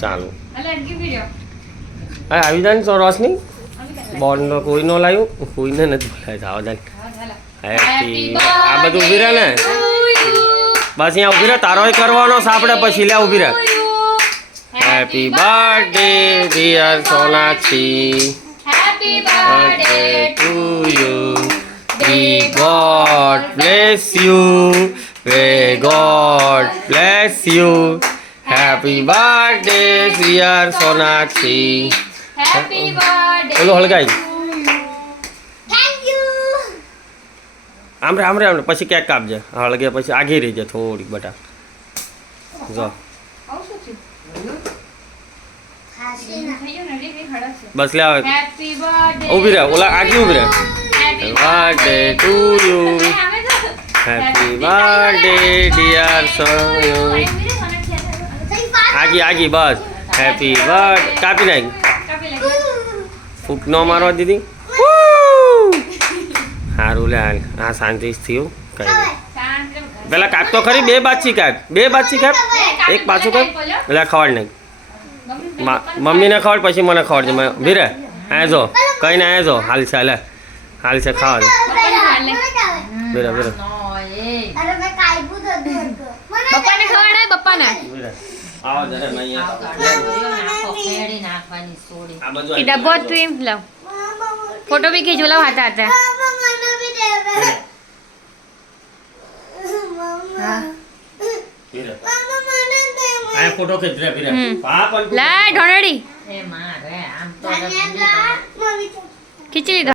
ચાલો હા આવી જાય ને તો રોશની બોર્ડ કોઈ ન લાવ્યું કોઈને નથી બોલાય આવા જાય હેપી આ બધું ઊભી રહે ને બસ અહીંયા ઊભી રહે તારો કરવાનો સાપડે પછી લે ઊભી રહે happy birthday dear Sonakshi Happy birthday to you. May God bless you. May God bless you. Happy birthday, dear Sonakshi. Happy birthday. બોલો હળગાઈ. Thank you. આમરે પછી કેક કાપજે હળગે પછી આગી રહી જાય થોડીક બટા જો બસ લે આવે Happy birthday. ઊભી રહે ઓલા આગી ઊભી રહે happy birthday to you happy birthday dear Sonu આગી બસ હેપી બર્થ કાપી નાખ ફૂક નો મારવા દીદી સારું લે હાલ હા શાંતિ થયું કઈ નહીં પેલા કાપ તો ખરી બે બાચી કાપ એક પાછું કાપ એટલે ખવાડ નહીં મમ્મીને ખવાડ પછી મને ખવાડજે મેં ભીરે આ જો કઈ ને આ જો હાલ છે ખાવા દે ભીરે બપ્પાને ખવડાય બપ્પાને આવો જરા મેં એ ડબ્બો તું લાવ ફોટો બી ખીચો લાવ હાથે હાથે આ ફોટો ખેંચ રે ભીરે હા પણ લા ઢોણડી ખીચી લીધો